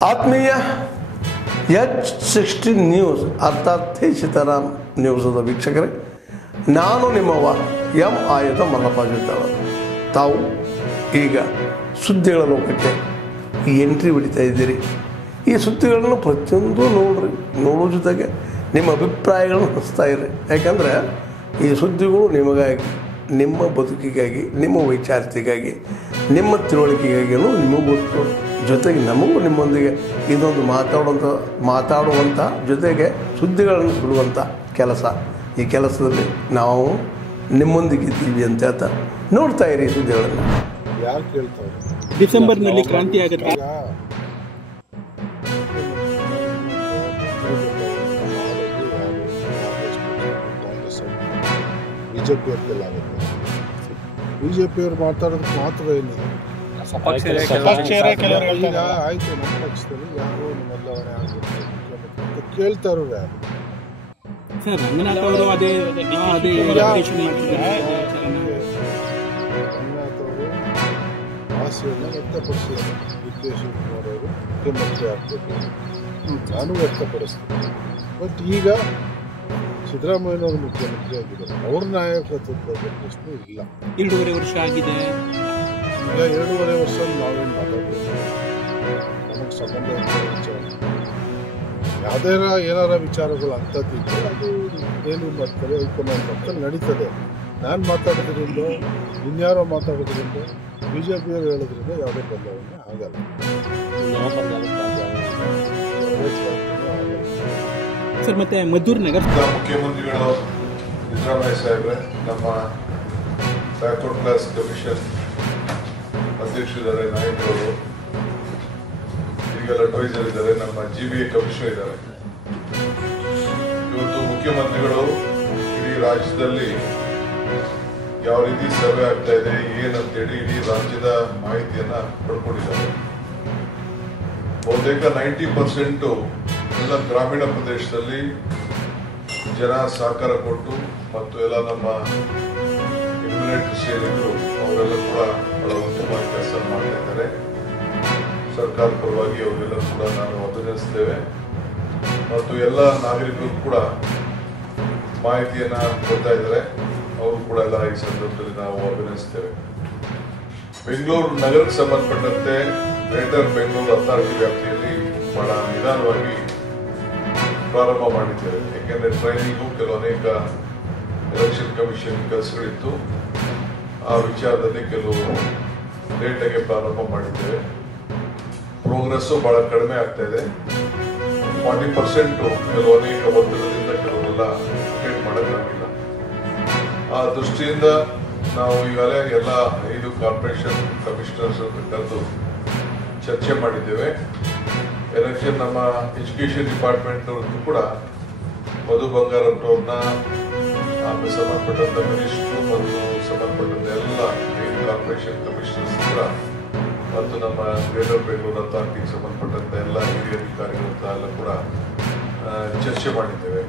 ಆತ್ಮೀಯ H16 news ಅರ್ಥಾತ್ ಸೀತಾರಾಮ್ ನ್ಯೂಸದ ವೀಕ್ಷಕರೇ, ನಾನು ನಿಮ್ಮವ ಎಂ ಆಯುಧ ಮಲ್ಲಪ್ಪ ಜೊತೆ. ತಾವು ಈಗ ಸುದ್ದಿಗಳ ಲೋಕಕ್ಕೆ ಎಂಟ್ರಿ ಹೊಡಿತಾ ಇದ್ದೀರಿ. ಈ ಸುದ್ದಿಗಳನ್ನು ಪ್ರತಿಯೊಂದು ನೋಡೋ ಜೊತೆಗೆ ನಿಮ್ಮ ಅಭಿಪ್ರಾಯಗಳನ್ನು ಹಂಚ್ತಾ ಇರಿ. ಯಾಕಂದರೆ ಈ ಸುದ್ದಿಗಳು ನಿಮಗಾಗಿ, ನಿಮ್ಮ ಬದುಕಿಗಾಗಿ, ನಿಮ್ಮ ವೈಚಾರಿಕೆಗಾಗಿ, ನಿಮ್ಮ ತಿಳುವಳಿಕೆಗಾಗಿಯೂ ನಿಮಗೂ ಗೊತ್ತು. ಜೊತೆಗೆ ನಮಗೂ ನಿಮ್ಮೊಂದಿಗೆ ಇದೊಂದು ಮಾತಾಡುವಂಥ ಜೊತೆಗೆ ಸುದ್ದಿಗಳನ್ನು ಬಿಡುವಂಥ ಕೆಲಸ. ಈ ಕೆಲಸದಲ್ಲಿ ನಾವು ನಿಮ್ಮೊಂದಿಗೆ ಇದ್ದೀವಿ ಅಂತ ಹೇಳ್ತಾ ನೋಡ್ತಾ ಇರಿ ಸುದ್ದಿಗಳನ್ನು. ಯಾರು ಕೇಳ್ತಾರೆ? ಡಿಸೆಂಬರ್ನಲ್ಲಿ ಕ್ರಾಂತಿ ಆಗುತ್ತೆ. ಬಿಜೆಪಿಯವ್ರು ಮಾತಾಡೋದಕ್ಕೆ ಮಾತ್ರ ಏನಿದೆ? ಈಗ ಆಯ್ತು, ನಮ್ಮ ಪಕ್ಷದಲ್ಲಿ ಯಾರು ಬದಲಾವಣೆ ಆಗಬೇಕು ಅಂತ ಕೇಳ್ತಾರೋ ಯಾರು? ರಂಗನಾಥ್ ಅವರು ಆಸೆಯನ್ನು ವ್ಯಕ್ತಪಡಿಸಿದ್ದಾರೆ. ಡಿ ಕೆ ಶಿವಕುಮಾರ್ ಅವರು ಮುಖ್ಯಮಂತ್ರಿ ಆಗಬೇಕು, ನಾನು ವ್ಯಕ್ತಪಡಿಸ್ತೀನಿ. ಬಟ್ ಈಗ ಸಿದ್ದರಾಮಯ್ಯನವರು ಮುಖ್ಯಮಂತ್ರಿ ಆಗಿದ್ದಾರೆ, ಅವ್ರ ನಾಯಕತ್ವದ ಬಗ್ಗೆ ಪ್ರಶ್ನೆ ಇಲ್ಲ. 2.5 ವರ್ಷ ಆಗಿದೆ. ಈಗ 2.5 ವರ್ಷ ನಾವೇನು ಮಾತಾಡಬೇಕು? ನಮಗೆ ಸಂಬಂಧ ಇದ್ದ ವಿಚಾರ, ಯಾವುದೇ ಏನಾರ ವಿಚಾರಗಳು ಅಂಥದ್ದಿದ್ದರೆ ಅದು ಏನು ಮಾಡ್ತಾರೆ, ಹೈಕಮಾಂಡ್ ಮಾಡ್ತಾರೆ, ನಡೀತದೆ. ನಾನು ಮಾತಾಡೋದ್ರಿಂದ, ಇನ್ಯಾರೋ ಮಾತಾಡೋದ್ರಿಂದ, ಬಿ ಜೆ ಪಿಯವರು ಹೇಳೋದ್ರಿಂದ ಯಾವುದೇ ಬದಲಾವಣೆ ಆಗಲ್ಲ. ಸರ್, ಮತ್ತೆ ಮದ್ದೂರು ನಗರ ಮುಖ್ಯಮಂತ್ರಿಗಳು ಸಿದ್ದರಾಮಯ್ಯ ಸಾಹೇಬ್ರೆ, ನಮ್ಮ ಬ್ಯಾಕ್ವರ್ಡ್ ಕ್ಲಾಸ್ ಕಮಿಷನ್ ಅಧ್ಯಕ್ಷರಿದ್ದಾರೆ, ನಾಯಕರು, ಈಗೆಲ್ಲ ಅಡ್ವೈಸರ್ ಇದ್ದಾರೆ, ನಮ್ಮ GBA ಕಮಿಷನರ್ ಇದ್ದಾರೆ. ಇವತ್ತು ಮುಖ್ಯಮಂತ್ರಿಗಳು ಇಡೀ ರಾಜ್ಯದಲ್ಲಿ ಯಾವ ರೀತಿ ಸರ್ವೆ ಆಗ್ತಾ ಇದೆ ಏನಂತೇಳಿ ಇಡೀ ರಾಜ್ಯದ ಮಾಹಿತಿಯನ್ನ ಪಡ್ಕೊಂಡಿದ್ದಾರೆ. ಬಹುತೇಕ 90% ಎಲ್ಲ ಗ್ರಾಮೀಣ ಪ್ರದೇಶದಲ್ಲಿ ಜನ ಸಹಕಾರ ಕೊಟ್ಟು ಮತ್ತು ಎಲ್ಲ ನಮ್ಮ ಇಮ್ಯುನಿಟರ್ಸ್ ಏನಿದ್ರು ಅವರೆಲ್ಲ ಕೂಡ ಬಹಳ ಉತ್ತಮವಾಗಿ ಕೆಲಸ ಮಾಡ್ತಾ ಇದ್ದಾರೆ. ಸರ್ಕಾರ ಪರವಾಗಿ ಅವರೆಲ್ಲ ಕೂಡ ನಾವು ಅಭಿನಂದಿಸ್ತೇವೆ ಮತ್ತು ಎಲ್ಲ ನಾಗರಿಕರು ಕೂಡ ಮಾಹಿತಿಯನ್ನ ಕೊಡ್ತಾ ಇದ್ದಾರೆ. ಅವರು ಕೂಡ ಎಲ್ಲ ಈ ಸಂದರ್ಭದಲ್ಲಿ ನಾವು ಅಭಿನಂದಿಸ್ತೇವೆ. ಬೆಂಗಳೂರು ನಗರಕ್ಕೆ ಸಂಬಂಧಪಟ್ಟಂತೆ ಗ್ರೇಟರ್ ಬೆಂಗಳೂರು ಅಥಾರಿಟಿ ವ್ಯಾಪ್ತಿಯಲ್ಲಿ ಬಹಳ ನಿಧಾನವಾಗಿ ಪ್ರಾರಂಭ ಮಾಡಿದ್ದೇವೆ. ಯಾಕೆಂದ್ರೆ ಟ್ರೈನಿಂಗು ಅನೇಕ ಎಲೆಕ್ಷನ್ ಕಮಿಷನ್ ಕೆಲಸಗಳಿತ್ತು. ಆ ವಿಚಾರದಲ್ಲಿ ಕೆಲವು ಲೇಟಾಗಿ ಪ್ರಾರಂಭ ಮಾಡಿದ್ದೇವೆ. ಪ್ರೋಗ್ರೆಸ್ಸು ಬಹಳ ಕಡಿಮೆ ಆಗ್ತಾ ಇದೆ. 40% ಕೆಲವು ಅನೇಕ ಒತ್ತಡದಿಂದ ಕೆಲವರೆಲ್ಲ ಅಟೆಂಡ್ ಮಾಡೋಕ್ಕಾಗಿಲ್ಲ. ಆ ದೃಷ್ಟಿಯಿಂದ ನಾವು ಈಗಾಗಲೇ ಎಲ್ಲ 5 ಕಾರ್ಪೊರೇಷನ್ ಕಮಿಷನರ್ಸ್ ಕರೆದು ಚರ್ಚೆ ಮಾಡಿದ್ದೇವೆ. ಎಲೆಕ್ಷನ್ ನಮ್ಮ ಎಜುಕೇಶನ್ ಡಿಪಾರ್ಟ್ಮೆಂಟ್ ಅವ್ರದ್ದು ಕೂಡ ಮಧು ಬಂಗಾರಪ್ಪವ್ರನ್ನ, ಆಮೇಲೆ ಸಂಬಂಧಪಟ್ಟಂತ ಮಿನಿಸ್ಟ್ರು ಮತ್ತು ಸಂಬಂಧಪಟ್ಟಂತ ಎಲ್ಲ 5 ಕಾರ್ಪೊರೇಷನ್ ಕಮಿಷನರ್ಸ್ ಕೂಡ ಮತ್ತು ನಮ್ಮ ಗ್ರೇಟರ್ ಬೆಂಗಳೂರು ಅಥಾರಿಟಿಗೆ ಸಂಬಂಧಪಟ್ಟಂತ ಎಲ್ಲ ಹಿರಿಯ ಅಧಿಕಾರಿಗಳ ಎಲ್ಲ ಕೂಡ ಚರ್ಚೆ ಮಾಡಿದ್ದೇವೆ.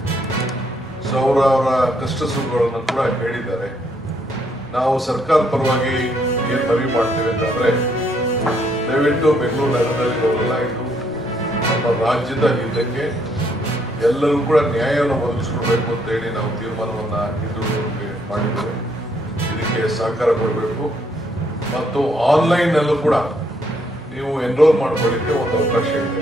ಸೊ ಅವರ ಕಷ್ಟ ಸುಖಗಳನ್ನು ಕೂಡ ಹೇಳಿದ್ದಾರೆ. ನಾವು ಸರ್ಕಾರ ಪರವಾಗಿ ಏನು ಮನವಿ ಮಾಡ್ತೇವೆ ಅಂತಂದ್ರೆ, ದಯವಿಟ್ಟು ಬೆಂಗಳೂರು ನಗರದಲ್ಲಿರೋರೆಲ್ಲ ಇದು ನಮ್ಮ ರಾಜ್ಯದ ಹಿತಕ್ಕೆ ಎಲ್ಲರೂ ಕೂಡ ನ್ಯಾಯವನ್ನು ಒದಗಿಸ್ಕೊಡ್ಬೇಕು ಅಂತ ಹೇಳಿ ನಾವು ತೀರ್ಮಾನವನ್ನ ಹಿಂದುಳಿದವರಿಗೆ ಮಾಡಿದ್ದೇವೆ. ಇದಕ್ಕೆ ಸಹಕಾರ ಕೊಡಬೇಕು ಮತ್ತು ಆನ್ಲೈನ್ ನಲ್ಲೂ ಕೂಡ ನೀವು ಎನ್ರೋಲ್ ಮಾಡ್ಕೊಳ್ಳಿಕ್ಕೆ ಒಂದು ಅವಕಾಶ ಇದೆ.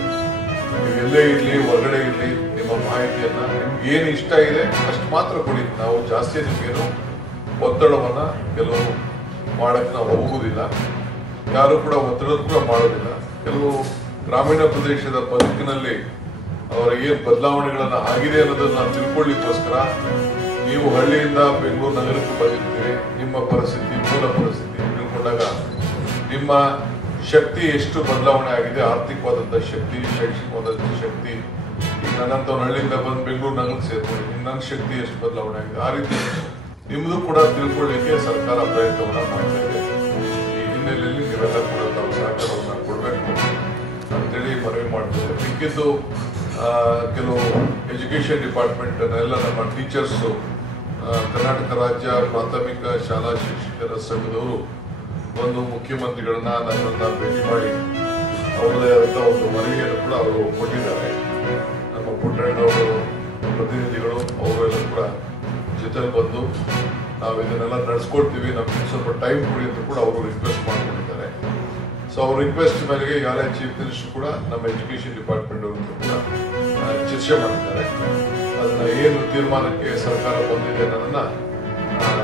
ನೀವು ಎಲ್ಲೇ ಇರಲಿ, ಹೊರಗಡೆ ಇರಲಿ, ನಿಮ್ಮ ಮಾಹಿತಿಯನ್ನ ನಿಮ್ಗೆ ಏನು ಇಷ್ಟ ಇದೆ ಅಷ್ಟು ಮಾತ್ರ ಕೊಡಿ. ನಾವು ಜಾಸ್ತಿ ನಿಮ್ಗೇನು ಒತ್ತಡವನ್ನ ಕೆಲವು ಮಾಡಕ್ಕೆ ನಾವು ಹೋಗುವುದಿಲ್ಲ, ಯಾರು ಕೂಡ ಒತ್ತಡ ಕೂಡ ಮಾಡೋದಿಲ್ಲ. ಕೆಲವು ಗ್ರಾಮೀಣ ಪ್ರದೇಶದ ಬದುಕಿನಲ್ಲಿ ಅವರ ಏನು ಬದಲಾವಣೆಗಳನ್ನ ಆಗಿದೆ ಅನ್ನೋದನ್ನ ತಿಳ್ಕೊಳ್ಳಿಕ್ಕೋಸ್ಕರ ನೀವು ಹಳ್ಳಿಯಿಂದ ಬೆಂಗಳೂರು ನಗರಕ್ಕೆ ಬಂದಿರ್ತೀರಿ. ನಿಮ್ಮ ಪರಿಸ್ಥಿತಿ, ಮೂಲ ಪರಿಸ್ಥಿತಿ ತಿಳ್ಕೊಂಡಾಗ ನಿಮ್ಮ ಶಕ್ತಿ ಎಷ್ಟು ಬದಲಾವಣೆ ಆಗಿದೆ, ಆರ್ಥಿಕವಾದಂಥ ಶಕ್ತಿ, ಶೈಕ್ಷಣಿಕವಾದಂಥ ಶಕ್ತಿ. ಈಗ ನನ್ನಂತ ಹಳ್ಳಿಯಿಂದ ಬಂದು ಬೆಂಗಳೂರು ನಗರಕ್ಕೆ ಸೇರ್ಕೊಳ್ಳಿ, ನನ್ನ ಶಕ್ತಿ ಎಷ್ಟು ಬದಲಾವಣೆ ಆಗಿದೆ. ಆ ರೀತಿ ನಿಮ್ಮದು ಕೂಡ ತಿಳ್ಕೊಳ್ಳಿಕ್ಕೆ ಸರ್ಕಾರ ಪ್ರಯತ್ನವನ್ನ ಮಾಡ್ತಾ ಇದೆ. ಈ ಹಿನ್ನೆಲೆಯಲ್ಲಿ ನೀವೆಲ್ಲ ಕೂಡ ತಾವು ಸಹಕಾರವನ್ನ ಕೊಡಬೇಕು ಅಂತೇಳಿ ಮನವಿ ಮಾಡ್ತೇವೆ. ಮಿಕ್ಕಿದ್ದು ಕೆಲವು ಎಜುಕೇಶನ್ ಡಿಪಾರ್ಟ್ಮೆಂಟ್ ಎಲ್ಲ ನಮ್ಮ ಟೀಚರ್ಸು, ಕರ್ನಾಟಕ ರಾಜ್ಯ ಪ್ರಾಥಮಿಕ ಶಾಲಾ ಶಿಕ್ಷಕರ ಸಂಘದವರು ಒಂದು ಮುಖ್ಯಮಂತ್ರಿಗಳನ್ನ ನನ್ನನ್ನು ಭೇಟಿ ಮಾಡಿ ಅವರದೇ ಆದಂಥ ಒಂದು ಮನವಿಯನ್ನು ಕೂಡ ಅವರು ಕೊಟ್ಟಿದ್ದಾರೆ. ನಮ್ಮ ಪುಟ್ಟಣ್ಣವರು ಪ್ರತಿನಿಧಿಗಳು ಅವರೆಲ್ಲ ಕೂಡ ಜೊತೆಲಿ ಬಂದು ನಾವು ಇದನ್ನೆಲ್ಲ ನಡೆಸ್ಕೊಡ್ತೀವಿ, ನಮ್ಗೆ ಸ್ವಲ್ಪ ಟೈಮ್ ಕೊಡಿ ಅಂತ ಕೂಡ ಅವರು ರಿಕ್ವೆಸ್ಟ್ ಮಾಡ್ಕೊಂಡಿದ್ದಾರೆ. ಸೊ ಅವ್ರ ರಿಕ್ವೆಸ್ಟ್ ಮೇಲೆಗೆ ಈಗಾಗಲೇ ಚೀಫ್ ಮಿನಿಸ್ಟರ್ ಕೂಡ ನಮ್ಮ ಎಜುಕೇಷನ್ ಡಿಪಾರ್ಟ್ಮೆಂಟ್ ಅವರು ಕೂಡ ಚರ್ಚೆ ಮಾಡಿದ್ದಾರೆ. ಅದನ್ನ ಏನು ತೀರ್ಮಾನಕ್ಕೆ ಸರ್ಕಾರ ಬಂದಿದೆ ಅನ್ನೋದನ್ನ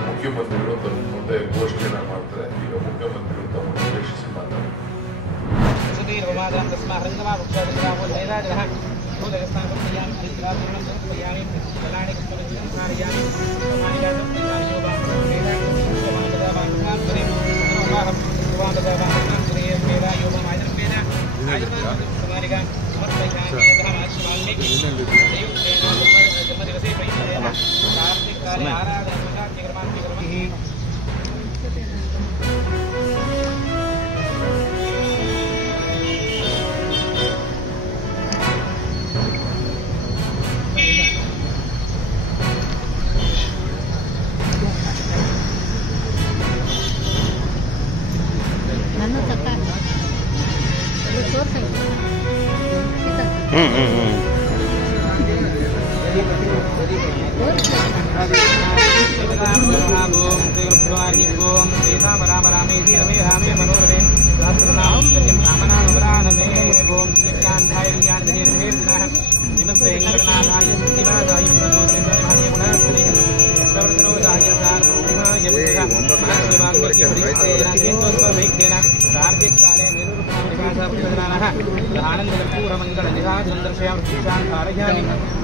ಮುಖ್ಯಮಂತ್ರಿಗಳು ತಮ್ಮ ಮುಂದೆ ಘೋಷಣೆಯನ್ನ ಮಾಡ್ತಾರೆ. ಈಗ ಮುಖ್ಯಮಂತ್ರಿಗಳು ತಮ್ಮ ಉದ್ದೇಶಿಸಿ ಮಾತಾಡ್ತಾರೆ.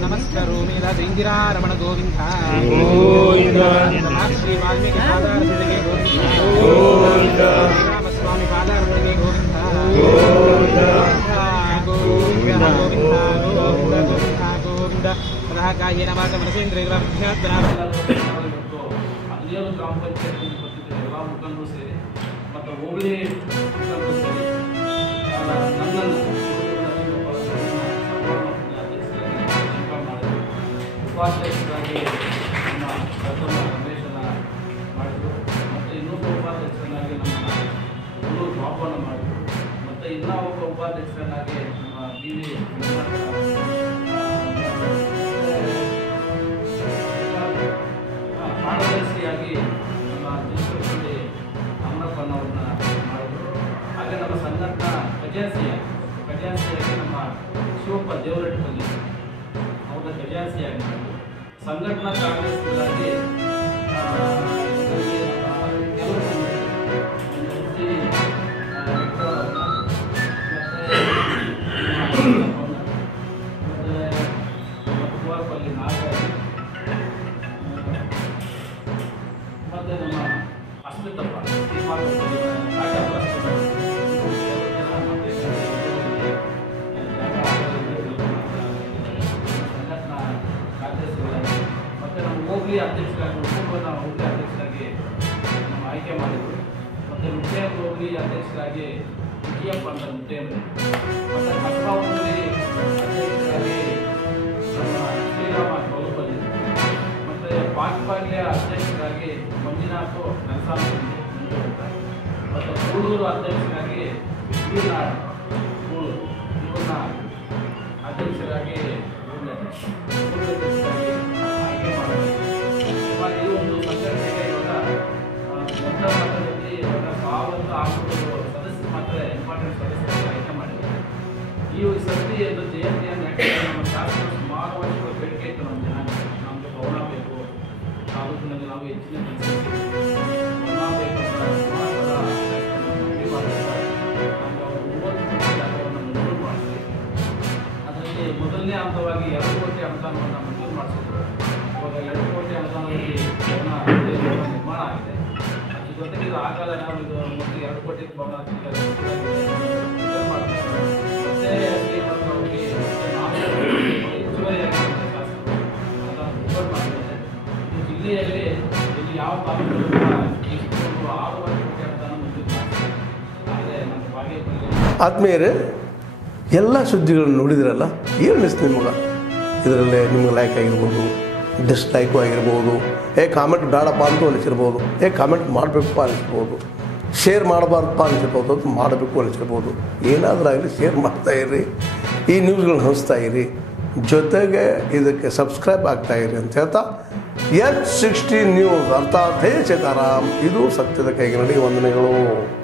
नमस्करोमि रमण गोविंद श्री वाल्मीकि गोविंद रामस्वामी पादारविंदे गोविंद गोविंद कायेन वाचा मनसेन्द्रिय ಹದಿನೇಳು ಗ್ರಾಮ ಪಂಚಾಯತ್ ಎಲ್ಲ ಮುಖಂಡರು ಸೇರಿ ಮತ್ತು ಹೋಬಳಿ ಮುಖಂಡರು ಸೇರಿ ನನ್ನನ್ನು ಉಪಾಧ್ಯಕ್ಷರಾಗಿ ನಮ್ಮ ಪ್ರಥಮ ರಮೇಶನ ಮಾಡಿದರು. ಮತ್ತು ಇನ್ನೊಬ್ಬ ಉಪಾಧ್ಯಕ್ಷರನ್ನಾಗಿ ನಮ್ಮ ಹುಲ್ಲೂರು ಬಾಬುವನ್ನು ಮಾಡಿದರು. ಮತ್ತು ಇನ್ನೂ ಒಬ್ಬ ಉಪಾಧ್ಯಕ್ಷರನ್ನಾಗಿ ನಮ್ಮ ಬಿ ವಿ ಕಾರ್ಯದರ್ಶಿಯಾಗಿ ನಮ್ಮ ದೇಶದಲ್ಲಿ ಅಮ್ಮಪ್ಪನವ್ರನ್ನ ಮಾಡಿದ್ರು. ಹಾಗೆ ನಮ್ಮ ಸಂಘಟನಾ ಖಜಾನ್ಸಿಯಾಗಿ ನಮ್ಮ ಶಿವಪ್ಪ ದೇವರಟ್ಟಲ್ಲಿ ಅವ್ರನ್ನ ಖಜಾನ್ಸಿಯಾಗಿ ಮಾಡಿದ್ರು. ಸಂಘಟನಾ ಕಾರ್ಯದರ್ಶಿಗಳಾಗಿ ಕುಮಾರಪಲ್ಲಿ ನಾಗರಾಜ್ ಮತ್ತು ನಮ್ಮ ಅಸ್ಮಿತಪ್ಪ ಸಂಘಟನಾ ಕಾರ್ಯದರ್ಶಿಗಳಾಗಿ ಮತ್ತು ನಮ್ಮ ಹೋಬಳಿ ಅಧ್ಯಕ್ಷರಾಗಿ ಹುಡುಗನ ಹೋಬಳಿ ಅಧ್ಯಕ್ಷರಾಗಿ ನಮ್ಮ ಆಯ್ಕೆ ಮಾಡಿದರು. ಮತ್ತು ಮುಖ್ಯ ಹೋಬಳಿ ಅಧ್ಯಕ್ಷರಾಗಿ ವಿಜಯಪ್ಪ ಅಂತ ಮುಖ್ಯಮಂತ್ರಿ ಮತ್ತು ಕಸಬಾ ಹೋಬಳಿ ಅಧ್ಯಕ್ಷರಾಗಿ ನಮ್ಮ ಶ್ರೀರಾಮ ಗೌಲಪಲ್ಲಿ ಮತ್ತು ಪಾಕ್ಪಾಲ್ಯ ಅಧ್ಯಕ್ಷರಾಗಿ ಮಂಜುನಾಥ್ ನರಸಾಮಿ ಮತ್ತು ಕೂಡೂರು ಅಧ್ಯಕ್ಷರಾಗಿ ವೀರನಾಳ್ ಕೂಡೂರು ಇವ್ರನ್ನ ಅಧ್ಯಕ್ಷರಾಗಿ ಆಯ್ಕೆ ಮಾಡಬೇಕು. ಈ ಒಂದು ಸಂಘಟನೆಗೆ ಇವಾಗ ದೊಡ್ಡ ಮಟ್ಟದಲ್ಲಿ ಇವಾಗ 1600 ಸದಸ್ಯರು ಮಾತ್ರ ಇಂಪಾರ್ಟೆಂಟ್ ಸದಸ್ಯರಾಗಿ ಆಯ್ಕೆ ಮಾಡಿದ್ದಾರೆ. ಈ ಸರ್ತಿ ಒಂದು ಜಯಂತಿಯನ್ನು ನಮ್ಮ ಶಾಸಕರು ಸುಮಾರು ವರ್ಷಗಳ ಬೇಡಿಕೆ ಇತ್ತು. ನಮ್ಮ ಜನಾಂಗ ನಮಗೆ ಭವನ ಬೇಕು, ತಾಲೂಕಿನಲ್ಲಿ ನಾವು ಹೆಚ್ಚಿನ ಕೆಲಸ ಭವನ ಬೇಕು ಅಂತ ಸುಮಾರು ಮನವಿ ಮಾಡಿದ್ದಾರೆ. ನಮಗೆ ಅವರು 30 ಜಾಗವನ್ನು ಮಂಜೂರು ಮಾಡಿಸಿ ಅದರಲ್ಲಿ ಮೊದಲನೇ ಹಂತವಾಗಿ 2 ಕೋಟಿ ಅನುದಾನವನ್ನು ಮಂಜೂರು ಮಾಡಿಸಿದ್ರು. ಇವಾಗ 2 ಕೋಟಿ ಅನುದಾನದಲ್ಲಿ ಭವನ ನಿರ್ಮಾಣ ಆಗಿದೆ. ಅದ್ರ ಜೊತೆಗೆ ಇದು ಆಗಲ್ಲ, ನಾವು ಇದು ಮತ್ತು 2 ಕೋಟಿ ಭವನ ಮಾಡ್ತಾರೆ. ಮತ್ತೆ ಅವರಿಗೆ ಹೆಚ್ಚುವರಿಯಾಗಿ ಶಾಸಕರು ಅನುದಾನ ಮಂಜೂರು ಮಾಡಿದ್ದಾರೆ. ಇದು ಜಿಲ್ಲೆಯಲ್ಲಿ ಇಲ್ಲಿ ಯಾವ ತಾಲೂಕು 6 ಕೋಟಿ ಅನುದಾನ ಮಂಜೂರು ಮಾಡ್ತಾರೆ. ಆದರೆ ನಮ್ಮ ಬಾಗೇಪಲ್ಲಿ ಆತ್ಮೀಯರೇ, ಎಲ್ಲ ಸುದ್ದಿಗಳನ್ನು ನೋಡಿದ್ರಲ್ಲ, ಏನು ಅನಿಸ್ತು ನಿಮಗೆ? ಇದರಲ್ಲೇ ನಿಮ್ಗೆ ಲೈಕ್ ಆಗಿರ್ಬೋದು, ಡಿಸ್ಲೈಕು ಆಗಿರ್ಬೋದು, ಕಾಮೆಂಟ್ ಬೇಡಪ್ಪ ಅಂತೂ ಅನಿಸಿರ್ಬೋದು, ಕಾಮೆಂಟ್ ಮಾಡಬೇಕಪ್ಪ ಅನಿಸ್ಬೋದು. ಶೇರ್ ಮಾಡಬಾರ್ದಪ್ಪ ಅನಿಸಿರ್ಬೋದು, ಅದು ಮಾಡಬೇಕು ಅನಿಸಿರ್ಬೋದು. ಏನಾದರೂ ಆಗಲಿ ಶೇರ್ ಮಾಡ್ತಾಯಿರಿ, ಈ ನ್ಯೂಸ್ಗಳನ್ನ ಹಂಚ್ತಾ ಇರಿ, ಜೊತೆಗೆ ಇದಕ್ಕೆ ಸಬ್ಸ್ಕ್ರೈಬ್ ಆಗ್ತಾಯಿರಿ ಅಂತ ಹೇಳ್ತಾ H16 ನ್ಯೂಸ್ ಅರ್ಥಾತ್ ಹೇ ಸೀತಾರಾಮ್, ಇದು ಸತ್ಯದ ಕೈಗೆ ನಡಿ. ವಂದನೆಗಳು.